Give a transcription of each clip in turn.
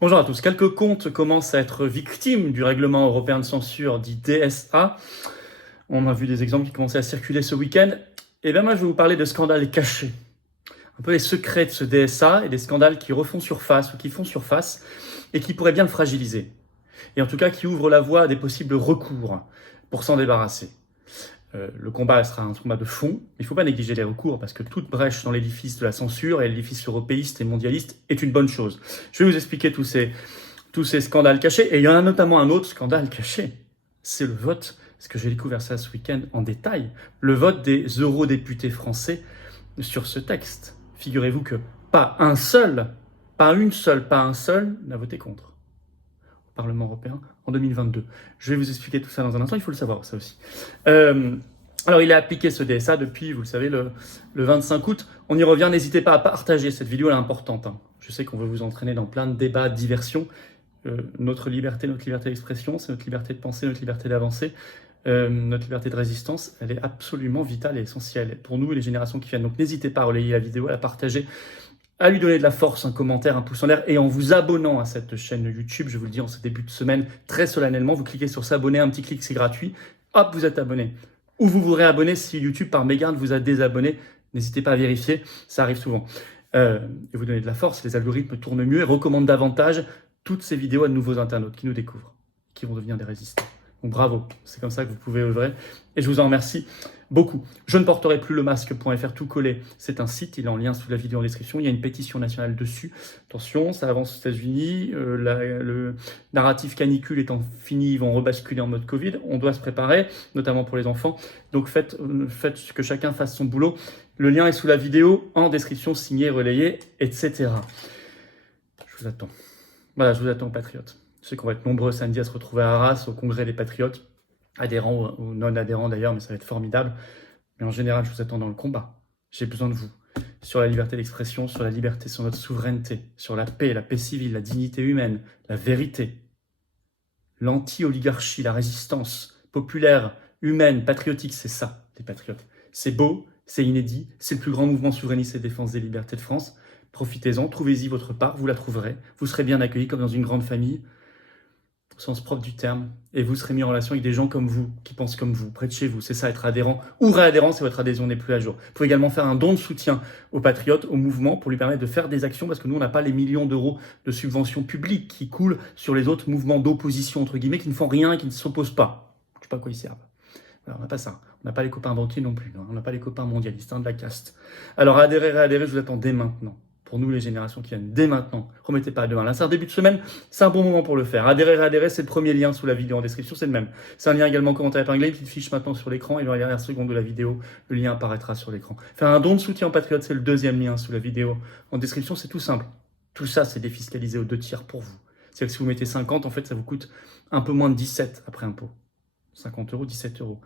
Bonjour à tous. Quelques comptes commencent à être victimes du règlement européen de censure dit DSA. On a vu des exemples qui commençaient à circuler ce week-end. Et bien moi, je vais vous parler de scandales cachés. Un peu les secrets de ce DSA et des scandales qui refont surface ou qui font surface et qui pourraient bien le fragiliser. Et en tout cas, qui ouvrent la voie à des possibles recours pour s'en débarrasser. Le combat sera un combat de fond. Il ne faut pas négliger les recours parce que toute brèche dans l'édifice de la censure et l'édifice européiste et mondialiste est une bonne chose. Je vais vous expliquer tous ces scandales cachés. Et il y en a notamment un autre scandale caché. C'est le vote, parce que j'ai découvert ça ce week-end en détail, le vote des eurodéputés français sur ce texte. Figurez-vous que pas un seul n'a voté contre au Parlement européen en 2022. Je vais vous expliquer tout ça dans un instant, il faut le savoir ça aussi. Alors il a appliqué ce DSA depuis, vous le savez, le 25 août. On y revient, n'hésitez pas à partager, cette vidéo elle est importante. Je sais qu'on veut vous entraîner dans plein de débats, de diversions. Notre liberté d'expression, c'est notre liberté de penser, notre liberté d'avancer, notre liberté de résistance, elle est absolument vitale et essentielle pour nous et les générations qui viennent. Donc n'hésitez pas à relayer la vidéo, à la partager, à lui donner de la force, un commentaire, un pouce en l'air, et en vous abonnant à cette chaîne YouTube, je vous le dis en ce début de semaine, très solennellement, vous cliquez sur s'abonner, un petit clic, c'est gratuit, hop, vous êtes abonné. Ou vous vous réabonnez si YouTube par mégarde vous a désabonné, n'hésitez pas à vérifier, ça arrive souvent. Et vous donnez de la force, les algorithmes tournent mieux et recommandent davantage toutes ces vidéos à de nouveaux internautes qui nous découvrent, qui vont devenir des résistants. Donc bravo, c'est comme ça que vous pouvez œuvrer et je vous en remercie beaucoup. Je ne porterai plus le masque.fr tout collé, c'est un site, il est en lien sous la vidéo en description, il y a une pétition nationale dessus. Attention, ça avance aux États-Unis, le narratif canicule étant fini, ils vont rebasculer en mode Covid, on doit se préparer, notamment pour les enfants. Donc faites que chacun fasse son boulot. Le lien est sous la vidéo, en description, signé, relayé, etc. Je vous attends. Voilà, je vous attends, patriotes. Je sais qu'on va être nombreux samedi à se retrouver à Arras, au congrès des patriotes, adhérents ou non adhérents d'ailleurs, mais ça va être formidable. Mais en général, je vous attends dans le combat. J'ai besoin de vous. Sur la liberté d'expression, sur la liberté, sur notre souveraineté, sur la paix civile, la dignité humaine, la vérité, l'anti-oligarchie, la résistance populaire, humaine, patriotique, c'est ça, les patriotes. C'est beau, c'est inédit, c'est le plus grand mouvement souverainiste et défense des libertés de France. Profitez-en, trouvez-y votre part, vous la trouverez. Vous serez bien accueillis comme dans une grande famille, au sens propre du terme, et vous serez mis en relation avec des gens comme vous, qui pensent comme vous, près de chez vous. C'est ça, être adhérent ou réadhérent si votre adhésion n'est plus à jour. Vous pouvez également faire un don de soutien aux patriotes, au mouvement, pour lui permettre de faire des actions, parce que nous, on n'a pas les millions d'euros de subventions publiques qui coulent sur les autres mouvements d'opposition, entre guillemets, qui ne font rien et qui ne s'opposent pas. Je ne sais pas à quoi ils servent. Alors, on n'a pas ça. On n'a pas les copains banquiers non plus. On n'a pas les copains mondialistes, de la caste. Alors, adhérez, réadhérez, je vous attends dès maintenant. Pour nous, les générations qui viennent, dès maintenant. Remettez pas à demain. Là, c'est un début de semaine, c'est un bon moment pour le faire. Adhérez, réadhérez, c'est le premier lien sous la vidéo en description, c'est le même. C'est un lien également commentaire épinglé, une petite fiche maintenant sur l'écran, et dans la dernière seconde de la vidéo, le lien apparaîtra sur l'écran. Faire un don de soutien aux patriotes, c'est le deuxième lien sous la vidéo en description, c'est tout simple. Tout ça, c'est défiscalisé aux 2/3 pour vous. C'est-à-dire que si vous mettez 50, en fait, ça vous coûte un peu moins de 17 après impôt. 50 euros, 17 euros.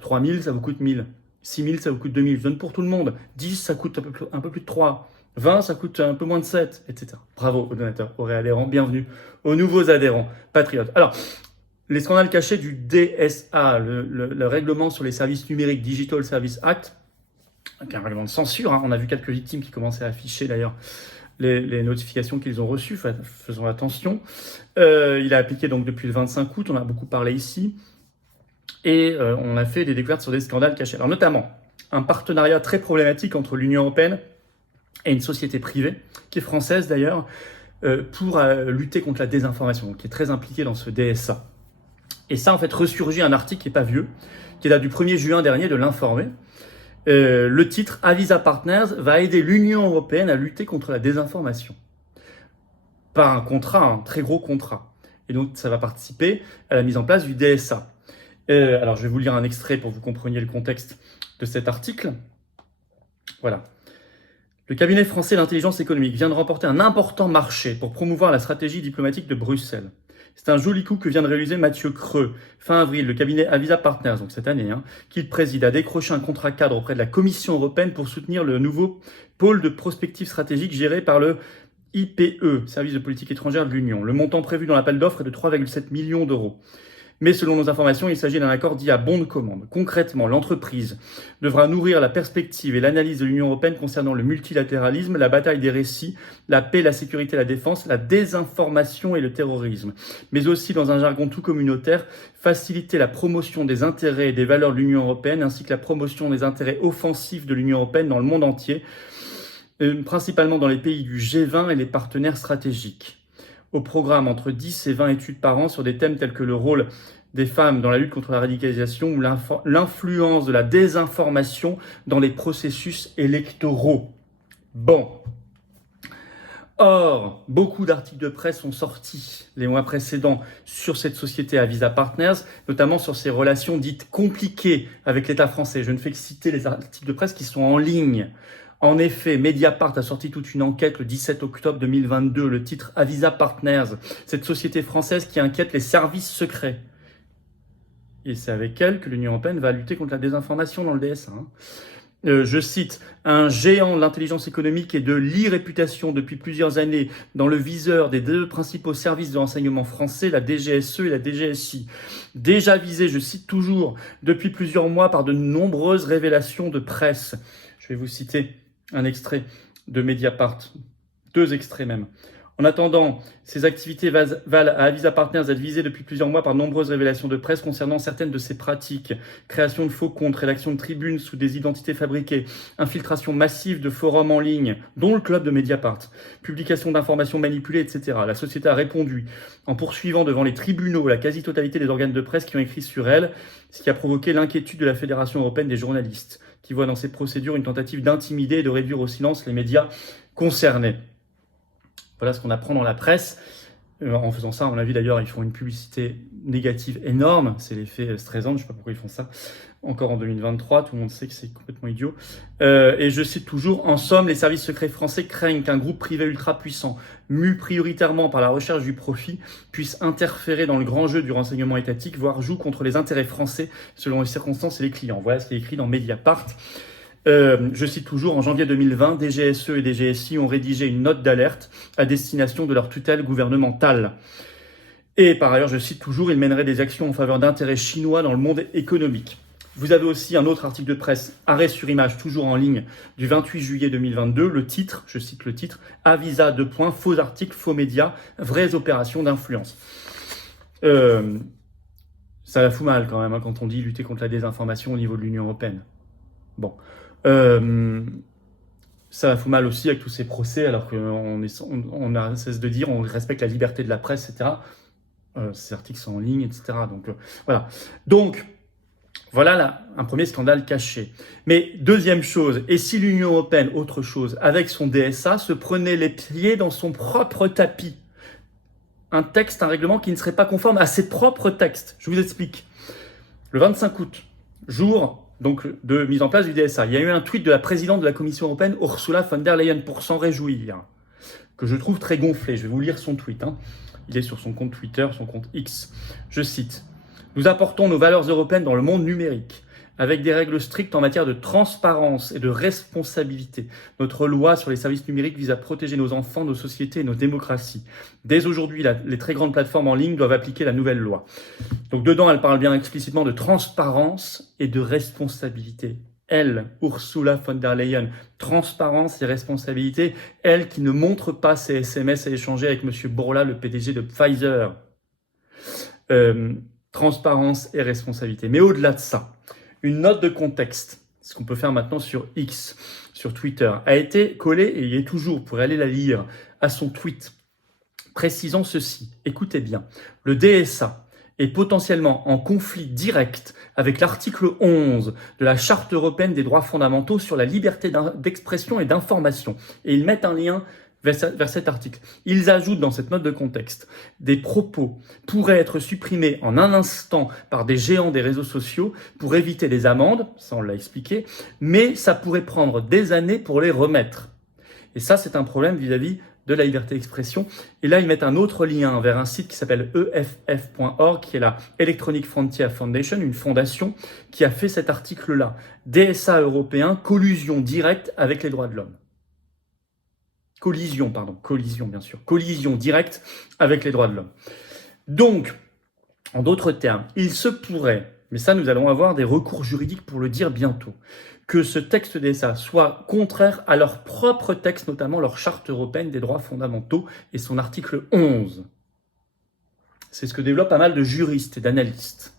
3000, ça vous coûte 1000. 6000, ça vous coûte 2000. Je donne pour tout le monde. 10, ça coûte un peu plus de 3. 20, ça coûte un peu moins de 7, etc. Bravo aux donateurs, aux réadhérents, bienvenue aux nouveaux adhérents, patriotes. Alors, les scandales cachés du DSA, le règlement sur les services numériques, Digital Service Act, un règlement de censure, on a vu quelques victimes qui commençaient à afficher d'ailleurs les notifications qu'ils ont reçues, faisons attention. Il a appliqué donc depuis le 25 août, on a beaucoup parlé ici, et on a fait des découvertes sur des scandales cachés. Alors notamment, un partenariat très problématique entre l'Union européenne et une société privée, qui est française d'ailleurs, pour lutter contre la désinformation, qui est très impliquée dans ce DSA. Et ça, en fait, ressurgit un article qui n'est pas vieux, qui date du 1er juin dernier de l'Informé. Le titre « Avisa Partners va aider l'Union européenne à lutter contre la désinformation ». Par un contrat, un très gros contrat. Et donc, ça va participer à la mise en place du DSA. Alors, je vais vous lire un extrait pour que vous compreniez le contexte de cet article. Voilà. Le cabinet français d'intelligence économique vient de remporter un important marché pour promouvoir la stratégie diplomatique de Bruxelles. C'est un joli coup que vient de réaliser Mathieu Creux. Fin avril, le cabinet Avisa Partners, donc cette année, qu'il préside, a décroché un contrat cadre auprès de la Commission européenne pour soutenir le nouveau pôle de prospective stratégique géré par le IPE, Service de politique étrangère de l'Union. Le montant prévu dans l'appel d'offres est de 3,7 millions d'euros. Mais selon nos informations, il s'agit d'un accord dit à bon de commande. Concrètement, l'entreprise devra nourrir la perspective et l'analyse de l'Union européenne concernant le multilatéralisme, la bataille des récits, la paix, la sécurité, la défense, la désinformation et le terrorisme. Mais aussi, dans un jargon tout communautaire, faciliter la promotion des intérêts et des valeurs de l'Union européenne, ainsi que la promotion des intérêts offensifs de l'Union européenne dans le monde entier, principalement dans les pays du G20 et les partenaires stratégiques. Au programme, entre 10 et 20 études par an sur des thèmes tels que le rôle des femmes dans la lutte contre la radicalisation ou l'influence de la désinformation dans les processus électoraux. Bon. Or, beaucoup d'articles de presse sont sortis les mois précédents sur cette société Avisa Partners, notamment sur ses relations dites compliquées avec l'État français. Je ne fais que citer les articles de presse qui sont en ligne. En effet, Mediapart a sorti toute une enquête le 17 octobre 2022, le titre Avisa Partners, cette société française qui inquiète les services secrets. Et c'est avec elle que l'Union européenne va lutter contre la désinformation dans le DSA. Je cite, un géant de l'intelligence économique et de l'e-réputation depuis plusieurs années dans le viseur des deux principaux services de renseignement français, la DGSE et la DGSI. Déjà visé, je cite toujours, depuis plusieurs mois par de nombreuses révélations de presse. Je vais vous citer un extrait de Mediapart, 2 extraits même. En attendant, ces activités valent à Avisa Partners être visées depuis plusieurs mois par de nombreuses révélations de presse concernant certaines de ces pratiques. Création de faux comptes, rédaction de tribunes sous des identités fabriquées, infiltration massive de forums en ligne, dont le club de Mediapart, publication d'informations manipulées, etc. La société a répondu en poursuivant devant les tribunaux la quasi-totalité des organes de presse qui ont écrit sur elle, ce qui a provoqué l'inquiétude de la Fédération européenne des journalistes, qui voit dans cette procédure une tentative d'intimider et de réduire au silence les médias concernés. Voilà ce qu'on apprend dans la presse. En faisant ça, à mon avis d'ailleurs, ils font une publicité négative énorme. C'est l'effet Streisand, je ne sais pas pourquoi ils font ça. Encore en 2023, tout le monde sait que c'est complètement idiot. Et je cite toujours, en somme, les services secrets français craignent qu'un groupe privé ultra puissant, mu prioritairement par la recherche du profit, puisse interférer dans le grand jeu du renseignement étatique, voire joue contre les intérêts français selon les circonstances et les clients. Voilà ce qui est écrit dans Mediapart. Je cite toujours, en janvier 2020, DGSE et DGSI ont rédigé une note d'alerte à destination de leur tutelle gouvernementale. Et par ailleurs, je cite toujours, ils mèneraient des actions en faveur d'intérêts chinois dans le monde économique. Vous avez aussi un autre article de presse, arrêt sur image, toujours en ligne, du 28 juillet 2022. Le titre, je cite le titre, Avisa : faux articles, faux médias, vraies opérations d'influence. Ça la fout mal quand même quand on dit lutter contre la désinformation au niveau de l'Union européenne. Bon. Ça va fout mal aussi avec tous ces procès, alors qu'on a cesse de dire on respecte la liberté de la presse, etc. Ces articles sont en ligne, etc. Donc voilà. Donc voilà là, un premier scandale caché. Mais deuxième chose, et si l'Union européenne, autre chose, avec son DSA, se prenait les pieds dans son propre tapis, un texte, un règlement qui ne serait pas conforme à ses propres textes. Je vous explique. Le 25 août, jour donc de mise en place du DSA. Il y a eu un tweet de la présidente de la Commission européenne, Ursula von der Leyen, pour s'en réjouir, que je trouve très gonflé. Je vais vous lire son tweet. Il est sur son compte Twitter, son compte X. Je cite. « Nous apportons nos valeurs européennes dans le monde numérique, avec des règles strictes en matière de transparence et de responsabilité. Notre loi sur les services numériques vise à protéger nos enfants, nos sociétés et nos démocraties. Dès aujourd'hui, les très grandes plateformes en ligne doivent appliquer la nouvelle loi. » Donc dedans, elle parle bien explicitement de transparence et de responsabilité. Elle, Ursula von der Leyen, transparence et responsabilité, elle qui ne montre pas ses SMS à échanger avec M. Bourla, le PDG de Pfizer. Transparence et responsabilité. Mais au-delà de ça, une note de contexte, ce qu'on peut faire maintenant sur X, sur Twitter, a été collée, et il est toujours, vous pourrez aller la lire, à son tweet, précisant ceci. Écoutez bien, le DSA est potentiellement en conflit direct avec l'article 11 de la Charte européenne des droits fondamentaux sur la liberté d'expression et d'information. Et ils mettent un lien vers cet article. Ils ajoutent dans cette note de contexte, des propos pourraient être supprimés en un instant par des géants des réseaux sociaux pour éviter des amendes, ça on l'a expliqué, mais ça pourrait prendre des années pour les remettre. Et ça, c'est un problème vis-à-vis de la liberté d'expression. Et là, ils mettent un autre lien vers un site qui s'appelle EFF.org, qui est la Electronic Frontier Foundation, une fondation qui a fait cet article-là. DSA européen, collusion directe avec les droits de l'homme. Collision directe avec les droits de l'homme. Donc, En d'autres termes, il se pourrait, mais ça nous allons avoir des recours juridiques pour le dire bientôt, que ce texte DSA soit contraire à leur propre texte, notamment leur charte européenne des droits fondamentaux et son article 11. C'est ce que développent pas mal de juristes et d'analystes.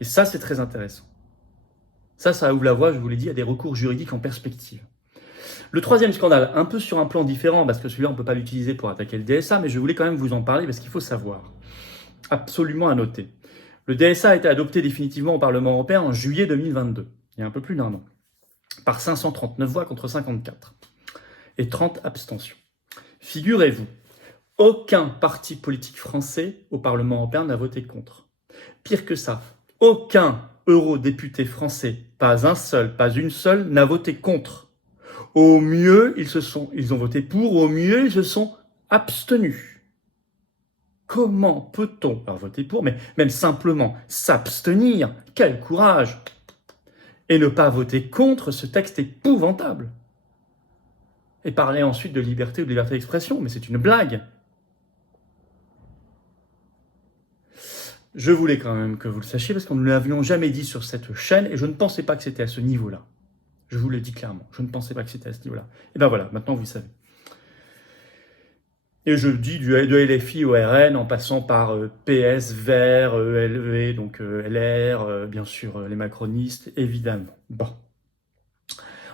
Et ça, c'est très intéressant. Ça ouvre la voie, je vous l'ai dit, à des recours juridiques en perspective. Le troisième scandale, un peu sur un plan différent, parce que celui-là, on ne peut pas l'utiliser pour attaquer le DSA, mais je voulais quand même vous en parler parce qu'il faut savoir. Absolument à noter. Le DSA a été adopté définitivement au Parlement européen en juillet 2022, il y a un peu plus d'1 an, par 539 voix contre 54, et 30 abstentions. Figurez-vous, aucun parti politique français au Parlement européen n'a voté contre. Pire que ça, aucun eurodéputé français, pas un seul, pas une seule, n'a voté contre. Au mieux, ils ont voté pour, au mieux, ils se sont abstenus. Comment peut-on, alors voter pour, mais même simplement s'abstenir? Quel courage! Et ne pas voter contre ce texte épouvantable. Et parler ensuite de liberté ou de liberté d'expression, mais c'est une blague. Je voulais quand même que vous le sachiez, parce qu'on ne l'avions jamais dit sur cette chaîne, et je ne pensais pas que c'était à ce niveau-là. Je vous le dis clairement, je ne pensais pas que c'était à ce niveau-là. Et ben voilà, maintenant vous le savez. Et je dis de LFI au RN, en passant par PS, Vert, LV, donc LR, bien sûr les macronistes, évidemment. Bon.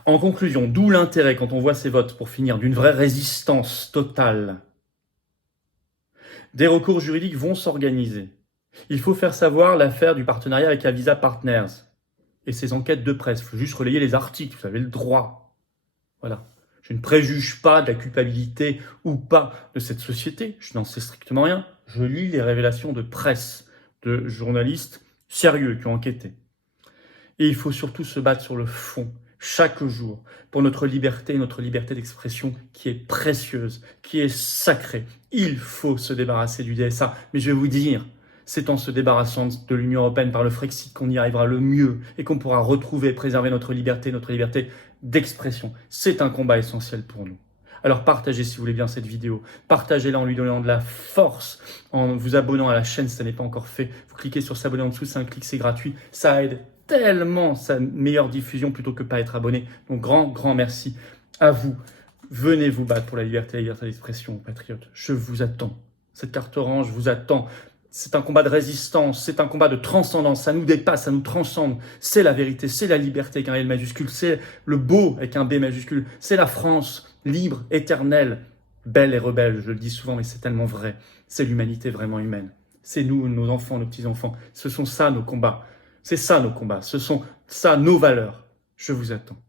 En conclusion, d'où l'intérêt, quand on voit ces votes, pour finir, d'une vraie résistance totale. Des recours juridiques vont s'organiser. Il faut faire savoir l'affaire du partenariat avec Avisa Partners et ses enquêtes de presse. Il faut juste relayer les articles, vous avez le droit. Voilà. Je ne préjuge pas de la culpabilité ou pas de cette société, je n'en sais strictement rien. Je lis les révélations de presse, de journalistes sérieux qui ont enquêté. Et il faut surtout se battre sur le fond, chaque jour, pour notre liberté d'expression qui est précieuse, qui est sacrée. Il faut se débarrasser du DSA. Mais je vais vous dire, c'est en se débarrassant de l'Union européenne par le Frexit qu'on y arrivera le mieux et qu'on pourra retrouver, préserver notre liberté d'expression. C'est un combat essentiel pour nous. Alors partagez si vous voulez bien cette vidéo, partagez-la en lui donnant de la force, en vous abonnant à la chaîne si ça n'est pas encore fait. Vous cliquez sur s'abonner en dessous, c'est un clic, c'est gratuit, ça aide tellement sa meilleure diffusion plutôt que pas être abonné. Donc grand merci à vous. Venez vous battre pour la liberté d'expression, patriotes. Je vous attends. Cette carte orange vous attend. C'est un combat de résistance, c'est un combat de transcendance, ça nous dépasse, ça nous transcende. C'est la vérité, c'est la liberté avec un L majuscule, c'est le beau avec un B majuscule, c'est la France libre, éternelle, belle et rebelle, je le dis souvent mais c'est tellement vrai. C'est l'humanité vraiment humaine. C'est nous, nos enfants, nos petits-enfants. Ce sont ça nos combats. C'est ça nos combats, ce sont ça nos valeurs. Je vous attends,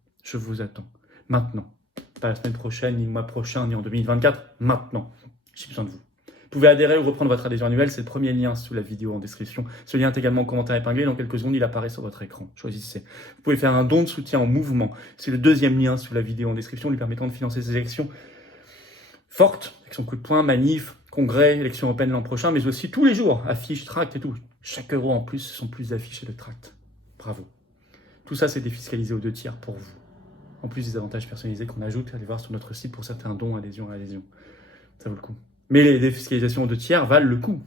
maintenant. Pas la semaine prochaine, ni le mois prochain, ni en 2024, maintenant. J'ai besoin de vous. Vous pouvez adhérer ou reprendre votre adhésion annuelle, c'est le premier lien sous la vidéo en description. Ce lien est également en commentaire épinglé, dans quelques secondes il apparaît sur votre écran. Choisissez. Vous pouvez faire un don de soutien au mouvement, c'est le deuxième lien sous la vidéo en description, lui permettant de financer ses élections fortes, avec son coup de poing, manif, congrès, élections européennes l'an prochain, mais aussi tous les jours, affiches, tracts et tout. Chaque euro en plus, ce sont plus d'affiches et de tracts. Bravo. Tout ça, c'est défiscalisé aux 2/3 pour vous. En plus des avantages personnalisés qu'on ajoute, allez voir sur notre site pour certains dons, adhésion. Ça vaut le coup. Mais les défiscalisations aux 2/3 valent le coup.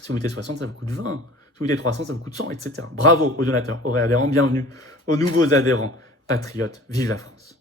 Si vous mettez 60, ça vous coûte 20. Si vous mettez 300, ça vous coûte 100, etc. Bravo aux donateurs, aux réadhérents, bienvenue aux nouveaux adhérents. Patriotes, vive la France.